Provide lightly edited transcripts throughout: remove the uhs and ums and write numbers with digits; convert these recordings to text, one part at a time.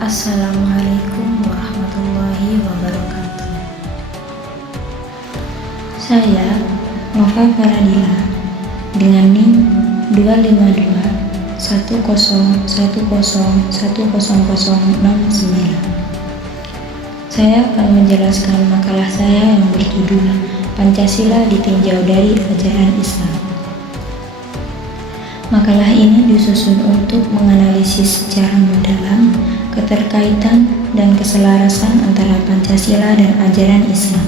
Assalamualaikum warahmatullahi wabarakatuh. Saya Nova Faradila dengan NIM 2521010101069. Saya akan menjelaskan makalah saya yang berjudul Pancasila ditinjau dari ajaran Islam. Makalah ini disusun untuk menganalisis secara mendalam keterkaitan dan keselarasan antara Pancasila dan ajaran Islam.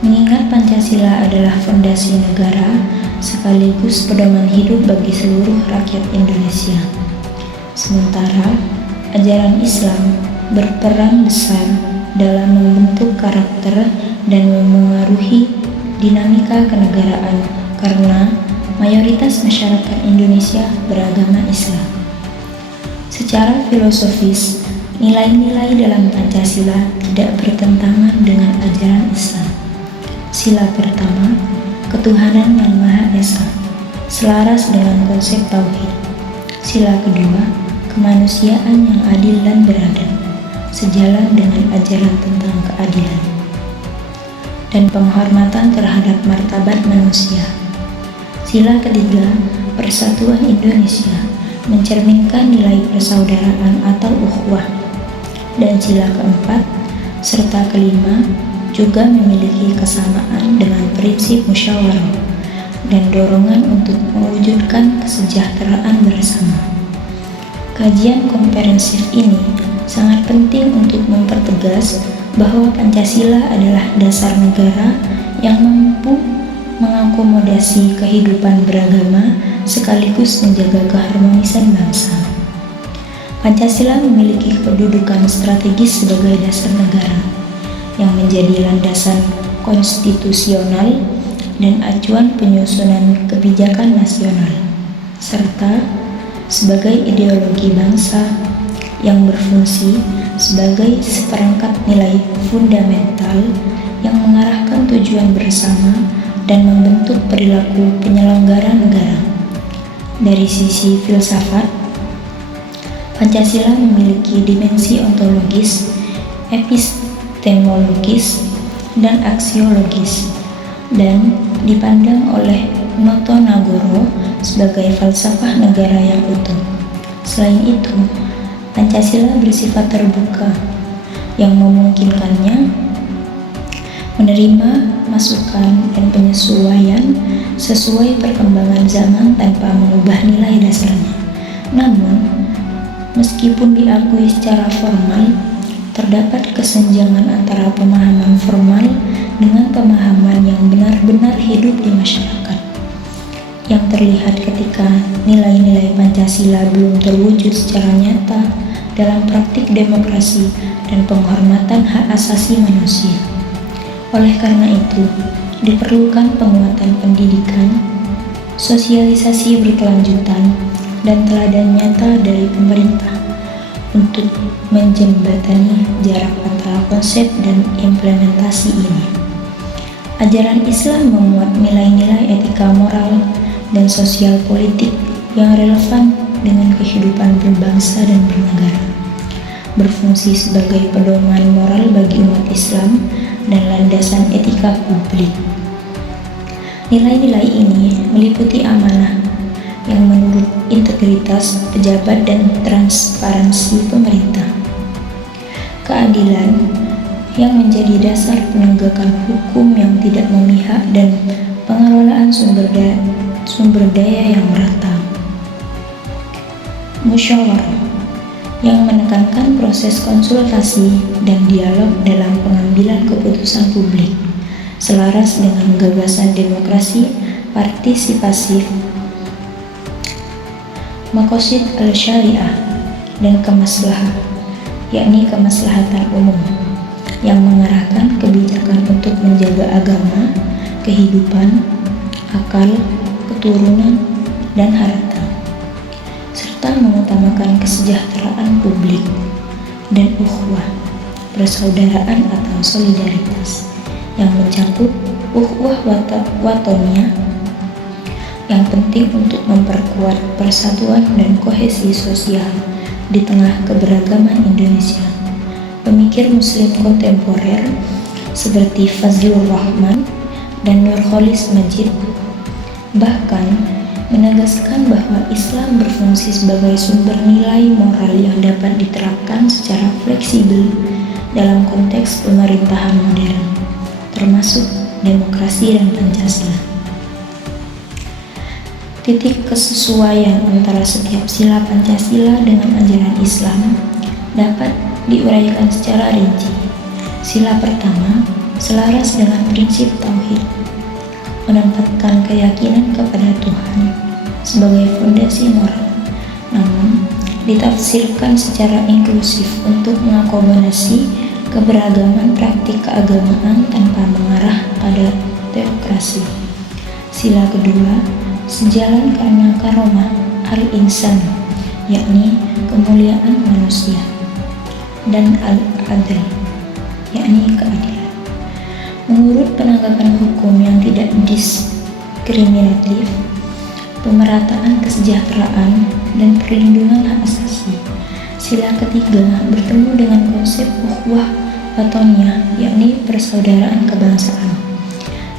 Mengingat Pancasila adalah fondasi negara sekaligus pedoman hidup bagi seluruh rakyat Indonesia. Sementara ajaran Islam berperan besar dalam membentuk karakter dan memengaruhi dinamika kenegaraan karena mayoritas masyarakat Indonesia beragama Islam. Secara filosofis, nilai-nilai dalam Pancasila tidak bertentangan dengan ajaran Islam. Sila pertama, ketuhanan yang Maha Esa, selaras dengan konsep tauhid. Sila kedua, kemanusiaan yang adil dan beradab, sejalan dengan ajaran tentang keadilan dan penghormatan terhadap martabat manusia. Sila ketiga, persatuan Indonesia, mencerminkan nilai persaudaraan atau ukhuwah. Dan sila keempat serta kelima juga memiliki kesamaan dengan prinsip musyawarah dan dorongan untuk mewujudkan kesejahteraan bersama. Kajian komprehensif ini sangat penting untuk mempertegas bahwa Pancasila adalah dasar negara yang mampu mengakomodasi kehidupan beragama sekaligus menjaga keharmonisan bangsa. Pancasila memiliki kedudukan strategis sebagai dasar negara yang menjadi landasan konstitusional dan acuan penyusunan kebijakan nasional, serta sebagai ideologi bangsa yang berfungsi sebagai seperangkat nilai fundamental yang mengarahkan tujuan bersama dan membentuk perilaku penyelenggara negara. Dari sisi filsafat, Pancasila memiliki dimensi ontologis, epistemologis, dan aksiologis, dan dipandang oleh Noto Nagoro sebagai falsafah negara yang utuh. Selain itu, Pancasila bersifat terbuka, yang memungkinkannya menerima masukan dan penyesuaian sesuai perkembangan zaman tanpa mengubah nilai dasarnya. Namun, meskipun diakui secara formal, terdapat kesenjangan antara pemahaman formal dengan pemahaman yang benar-benar hidup di masyarakat, yang terlihat ketika nilai-nilai Pancasila belum terwujud secara nyata dalam praktik demokrasi dan penghormatan hak asasi manusia. Oleh karena itu, diperlukan penguatan pendidikan, sosialisasi berkelanjutan, dan teladan nyata dari pemerintah untuk menjembatani jarak antara konsep dan implementasi ini. Ajaran Islam memuat nilai-nilai etika moral dan sosial politik yang relevan dengan kehidupan berbangsa dan bernegara, berfungsi sebagai pedoman moral bagi umat Islam dan landasan etika publik. Nilai-nilai ini meliputi amanah yang menurut integritas pejabat dan transparansi pemerintah, keadilan yang menjadi dasar penegakan hukum yang tidak memihak dan pengelolaan sumber daya yang merata, musyawarah yang menekankan proses konsultasi dan dialog dalam pengambilan keputusan publik, selaras dengan gagasan demokrasi partisipasif, maqasid al-syariah, dan kemaslahatan, yakni kemaslahatan umum, yang mengarahkan kebijakan untuk menjaga agama, kehidupan, akal, keturunan, dan harta, serta mengutamakan kesejahteraan publik dan ukhuwah, persaudaraan atau solidaritas, yang mencakup ukhuwah watoniyah yang penting untuk memperkuat persatuan dan kohesi sosial di tengah keberagaman Indonesia. Pemikir Muslim kontemporer seperti Fazlur Rahman dan Nurcholish Madjid bahkan menegaskan bahwa Islam berfungsi sebagai sumber nilai moral yang dapat diterapkan secara fleksibel dalam konteks pemerintahan modern, termasuk demokrasi dan Pancasila. Titik kesesuaian antara setiap sila Pancasila dengan ajaran Islam dapat diuraikan secara rinci. Sila pertama selaras dengan prinsip tauhid, menempatkan keyakinan kepada Tuhan sebagai fondasi moral, namun ditafsirkan secara inklusif untuk mengakomodasi keberagaman praktik keagamaan tanpa mengarah pada teokrasi. Sila kedua sejalan karena karomah al-insan, yakni kemuliaan manusia, dan al-adl, yakni keadilan. Menurut penegakan hukum yang tidak diskriminatif, pemerataan kesejahteraan, dan perlindungan hak asasi. Sila ketiga bertemu dengan konsep ukhuwah watoniyah, yakni persaudaraan kebangsaan,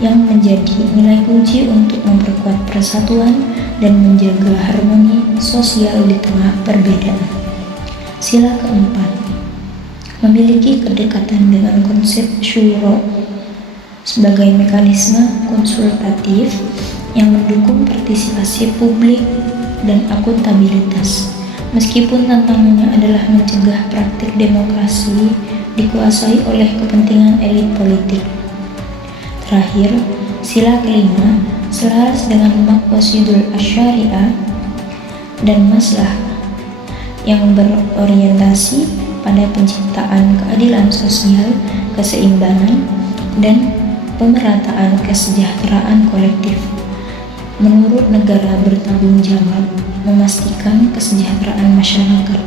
yang menjadi nilai kunci untuk memperkuat persatuan dan menjaga harmoni sosial di tengah perbedaan. Sila keempat memiliki kedekatan dengan konsep syuro sebagai mekanisme konsultatif yang mendukung partisipasi publik dan akuntabilitas, meskipun tantangannya adalah mencegah praktik demokrasi dikuasai oleh kepentingan elit politik. Terakhir, sila kelima selaras dengan maqasidul asyariah dan maslah yang berorientasi pada penciptaan keadilan sosial, keseimbangan, dan pemerataan kesejahteraan kolektif. Menurut negara bertanggung jawab memastikan kesejahteraan masyarakat.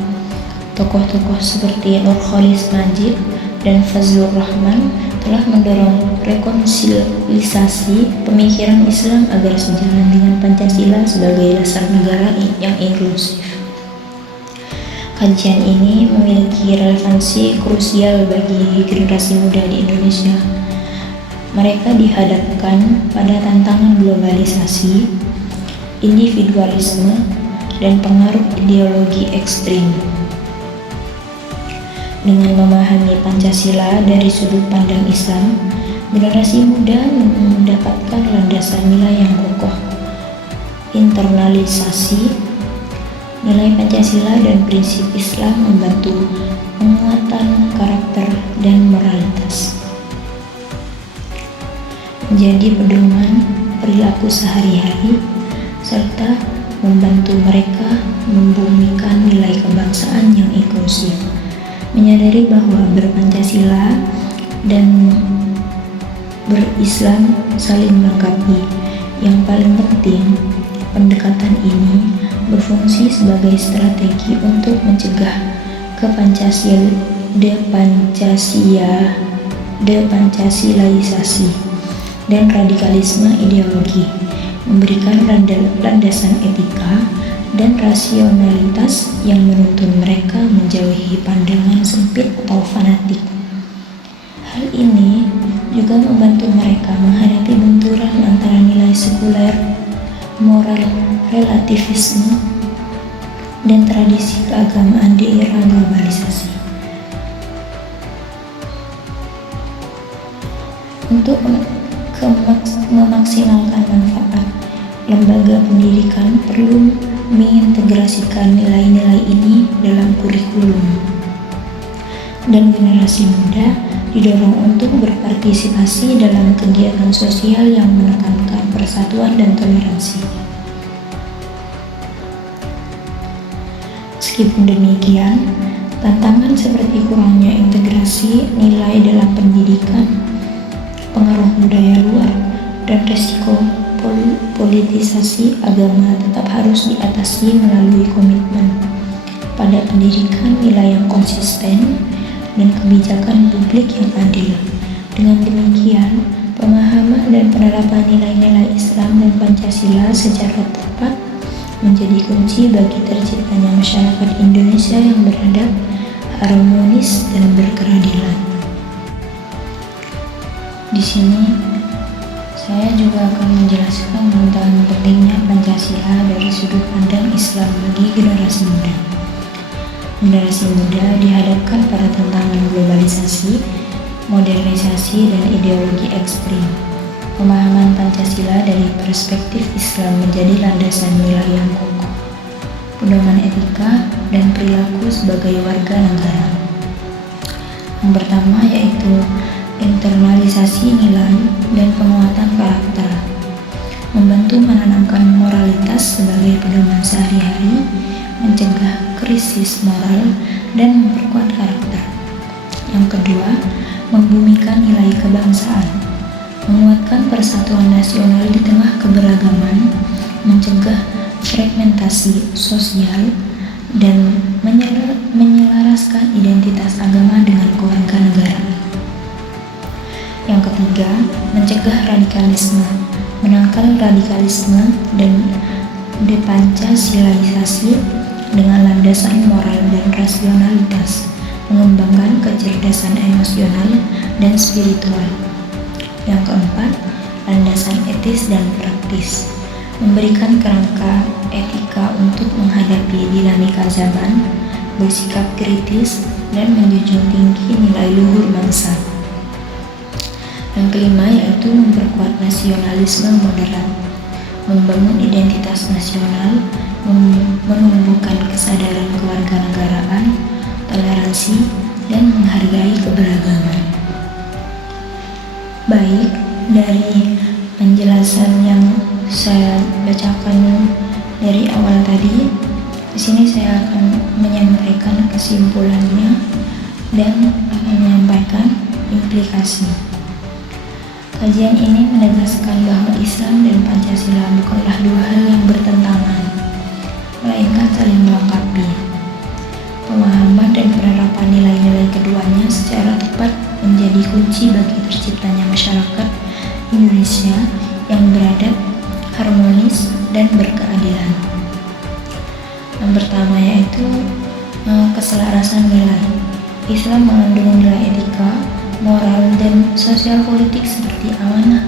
Tokoh-tokoh seperti Nurcholish Madjid dan Fazlur Rahman telah mendorong rekonsiliasi pemikiran Islam agar sejalan dengan Pancasila sebagai dasar negara yang inklusif. Kajian ini memiliki relevansi krusial bagi generasi muda di Indonesia. Mereka dihadapkan pada tantangan globalisasi, individualisme, dan pengaruh ideologi ekstrim. Dengan memahami Pancasila dari sudut pandang Islam, generasi muda mendapatkan landasan nilai yang kokoh, internalisasi nilai Pancasila dan prinsip Islam membantu penguatan karakter dan moralitas, menjadi pedoman perilaku sehari-hari, serta membantu mereka membumikan nilai kebangsaan yang inklusif. Menyadari bahwa berpancasila dan berislam saling melengkapi. Yang paling penting, pendekatan ini berfungsi sebagai strategi untuk mencegah depancasilalisasi dan radikalisme ideologi, memberikan landasan etika dan rasionalitas yang menuntun mereka menjauhi pandangan sempit atau fanatik. Hal ini juga membantu mereka menghadapi benturan antara nilai sekuler, moral relativisme, dan tradisi keagamaan di era globalisasi. Untuk memaksimalkan manfaat, lembaga pendidikan perlu mengintegrasikan nilai-nilai ini dalam kurikulum, dan generasi muda didorong untuk berpartisipasi dalam kegiatan sosial yang menekankan persatuan dan toleransi. Meskipun demikian, tantangan seperti kurangnya integrasi nilai dalam pendidikan, pengaruh budaya luar, dan risiko politisasi agama tetap harus diatasi melalui komitmen pada pendidikan nilai yang konsisten dan kebijakan publik yang adil. Dengan demikian, pemahaman dan penerapan nilai-nilai Islam dan Pancasila secara tepat menjadi kunci bagi terciptanya masyarakat Indonesia yang beradab, harmonis, dan berkeadilan. Di sini saya juga akan menjelaskan tentang pentingnya Pancasila dari sudut pandang Islam bagi generasi muda. Generasi muda dihadapkan pada tantangan globalisasi, modernisasi, dan ideologi ekstrim. Pemahaman Pancasila dari perspektif Islam menjadi landasan nilai yang kokoh, pedoman etika, dan perilaku sebagai warga negara. Yang pertama yaitu internalisasi nilai dan penguatan karakter, membantu menanamkan moralitas sebagai pedoman sehari-hari, mencegah krisis moral, dan memperkuat karakter. Yang kedua, membumikan nilai kebangsaan, menguatkan persatuan nasional di tengah keberagaman, mencegah fragmentasi sosial, dan menyelaraskan identitas agama dengan kewarganegaraan. Yang ketiga, mencegah radikalisme, menangkal radikalisme dan depancasilalisasi dengan landasan moral dan rasionalitas, mengembangkan kecerdasan emosional dan spiritual. Yang keempat, landasan etis dan praktis, memberikan kerangka etika untuk menghadapi dinamika zaman, bersikap kritis, dan menjunjung tinggi nilai luhur bangsa. Yang kelima yaitu memperkuat nasionalisme moderat, membangun identitas nasional, menumbuhkan kesadaran kewarganegaraan, toleransi, dan menghargai keberagaman. Baik, dari penjelasan yang saya bacakan dari awal tadi, di sini saya akan menyampaikan kesimpulannya dan menyampaikan implikasi. Kajian ini menegaskan bahwa Islam dan Pancasila bukanlah dua hal yang bertentangan, melainkan saling melengkapi. Pemahaman dan penerapan nilai-nilai keduanya secara tepat menjadi kunci bagi terciptanya masyarakat Indonesia yang beradab, harmonis, dan berkeadilan. Yang pertama yaitu keselarasan nilai. Islam mengandung nilai etika, moral, dan sosial politik seperti amanah,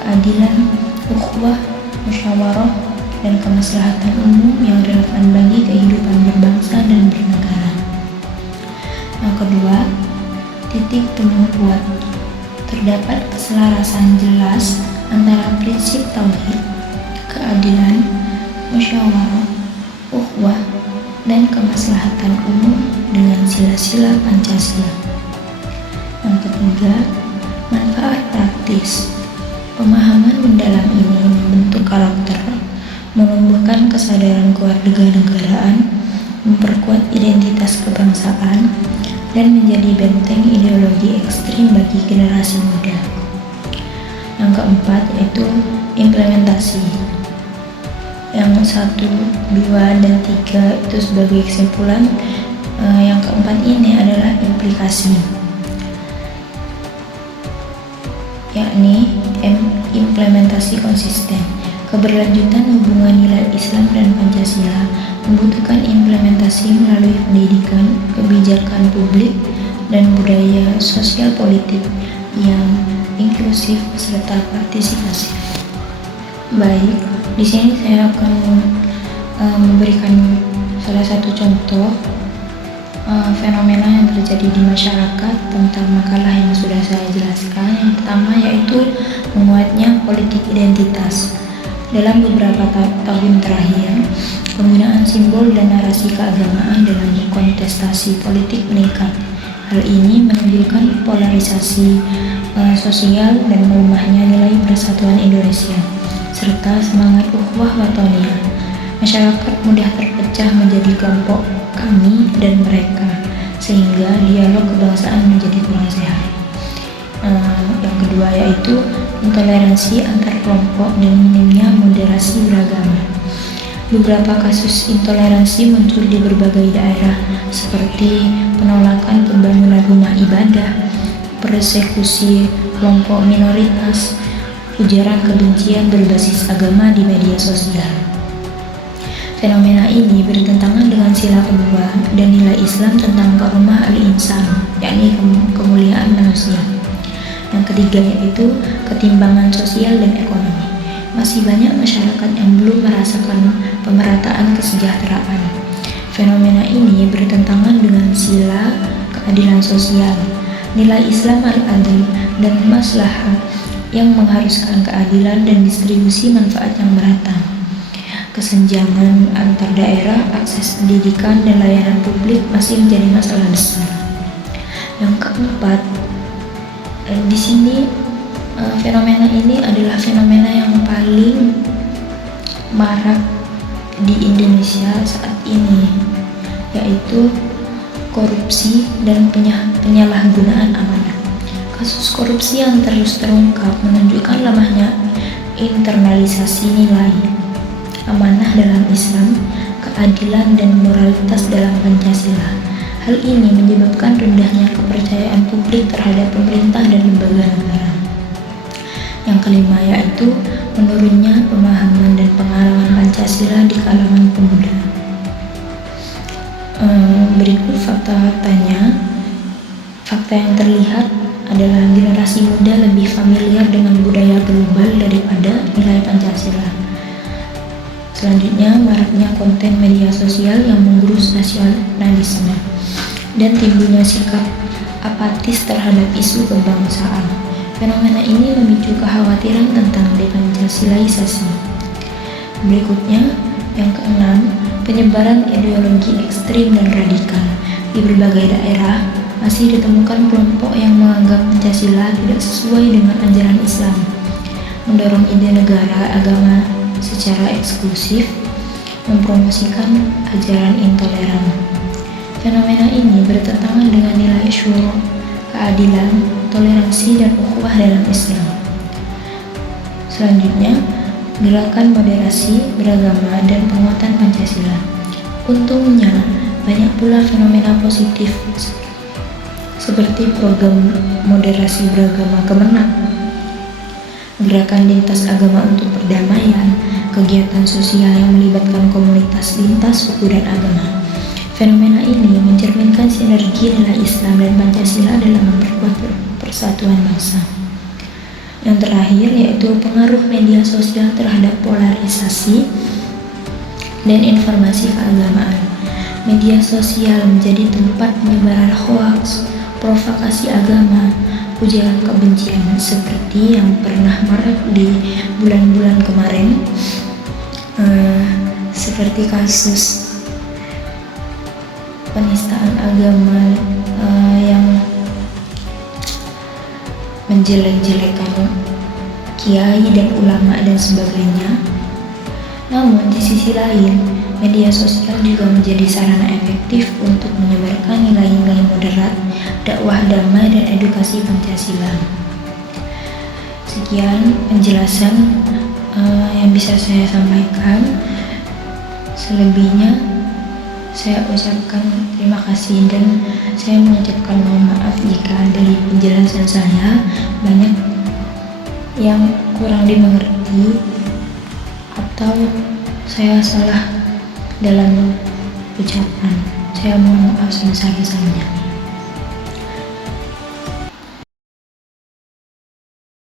keadilan, ukhuwah, musyawarah, dan kemaslahatan umum yang relevan bagi kehidupan berbangsa dan bernegara. Yang kedua, titik temu kuat. Terdapat keselarasan jelas antara prinsip tauhid, keadilan, musyawarah, ukhuwah, dan kemaslahatan umum dengan sila-sila Pancasila. Yang ketiga, manfaat praktis. Pemahaman mendalam ini membentuk karakter, menumbuhkan kesadaran kewarganegaraan, memperkuat identitas kebangsaan, dan menjadi benteng ideologi ekstrim bagi generasi muda. Yang keempat yaitu implementasi. Yang 1, 2, dan 3 itu sebagai kesimpulan. Yang keempat ini adalah implikasi, yakni implementasi konsisten. Keberlanjutan hubungan nilai Islam dan Pancasila membutuhkan implementasi melalui pendidikan, kebijakan publik, dan budaya sosial politik yang inklusif serta partisipasi. Baik, di sini saya akan memberikan salah satu contoh fenomena yang terjadi di masyarakat tentang makalah yang sudah saya jelaskan. Yang pertama yaitu menguatnya politik identitas. Dalam beberapa tahun terakhir, penggunaan simbol dan narasi keagamaan dalam kontestasi politik meningkat. Hal ini menimbulkan polarisasi sosial dan melemahnya nilai persatuan Indonesia, serta semangat ukhuwah watoniyah. Masyarakat mudah terpecah menjadi kelompok kami dan mereka, sehingga dialog kebangsaan menjadi kurang sehat. Yang kedua yaitu intoleransi antar kelompok dan minimnya moderasi beragama. Beberapa kasus intoleransi muncul di berbagai daerah, seperti penolakan pembangunan rumah ibadah, persekusi kelompok minoritas, ujaran kebencian berbasis agama di media sosial. Fenomena ini bertentangan dengan sila kedua dan nilai Islam tentang karomah al-insan, yakni kemuliaan manusia. Yang ketiga yaitu ketimbangan sosial dan ekonomi. Masih banyak masyarakat yang belum merasakan pemerataan kesejahteraan. Fenomena ini bertentangan dengan sila keadilan sosial, nilai Islam al-adil, dan maslahah yang mengharuskan keadilan dan distribusi manfaat yang merata. Kesenjangan antar daerah, akses pendidikan, dan layanan publik masih menjadi masalah besar. Yang keempat, di sini fenomena ini adalah fenomena yang paling marak di Indonesia saat ini, yaitu korupsi dan penyalahgunaan amanah. Kasus korupsi yang terus terungkap menunjukkan lemahnya internalisasi nilai amanah dalam Islam, keadilan, dan moralitas dalam Pancasila. Hal ini menyebabkan rendahnya kepercayaan publik terhadap pemerintah dan lembaga negara. Yang kelima yaitu menurunnya pemahaman dan pengalaman Pancasila di kalangan pemuda. Berikut fakta-faktanya. Fakta yang terlihat adalah generasi muda lebih familiar dengan budaya global daripada nilai Pancasila. Selanjutnya, maraknya konten media sosial yang menggerus nasionalisme dan timbulnya sikap apatis terhadap isu kebangsaan. Fenomena ini memicu kekhawatiran tentang depancasilaisasi. Berikutnya, yang keenam, penyebaran ideologi ekstrim dan radikal. Di berbagai daerah, masih ditemukan kelompok yang menganggap Pancasila tidak sesuai dengan ajaran Islam, mendorong ide negara agama secara eksklusif, mempromosikan ajaran intoleran. Fenomena ini bertentangan dengan nilai syura, keadilan, toleransi, dan ukhuwah dalam Islam. Selanjutnya, gerakan moderasi beragama dan penguatan Pancasila. Untungnya, banyak pula fenomena positif seperti program moderasi beragama Kemenak, gerakan lintas agama untuk perdamaian, kegiatan sosial yang melibatkan komunitas lintas suku dan agama. Fenomena ini mencerminkan sinergi nilai Islam dan Pancasila dalam memperkuat persatuan bangsa. Yang terakhir yaitu pengaruh media sosial terhadap polarisasi dan informasi keagamaan. Media sosial menjadi tempat penyebaran hoaks, provokasi agama, ujaran kebencian seperti yang pernah marak di bulan-bulan kemarin, seperti kasus penistaan agama yang menjelek-jelekan kiai dan ulama dan sebagainya. Namun di sisi lain, media sosial juga menjadi sarana efektif untuk menyebarkan nilai-nilai moderat, dakwah damai, dan edukasi Pancasila. Sekian penjelasan yang bisa saya sampaikan. Selebihnya saya ucapkan terima kasih dan saya mengucapkan mohon maaf jika dari penjelasan saya banyak yang kurang dimengerti atau saya salah dalam ucapan. Saya mohon maaf sebesar-besarnya.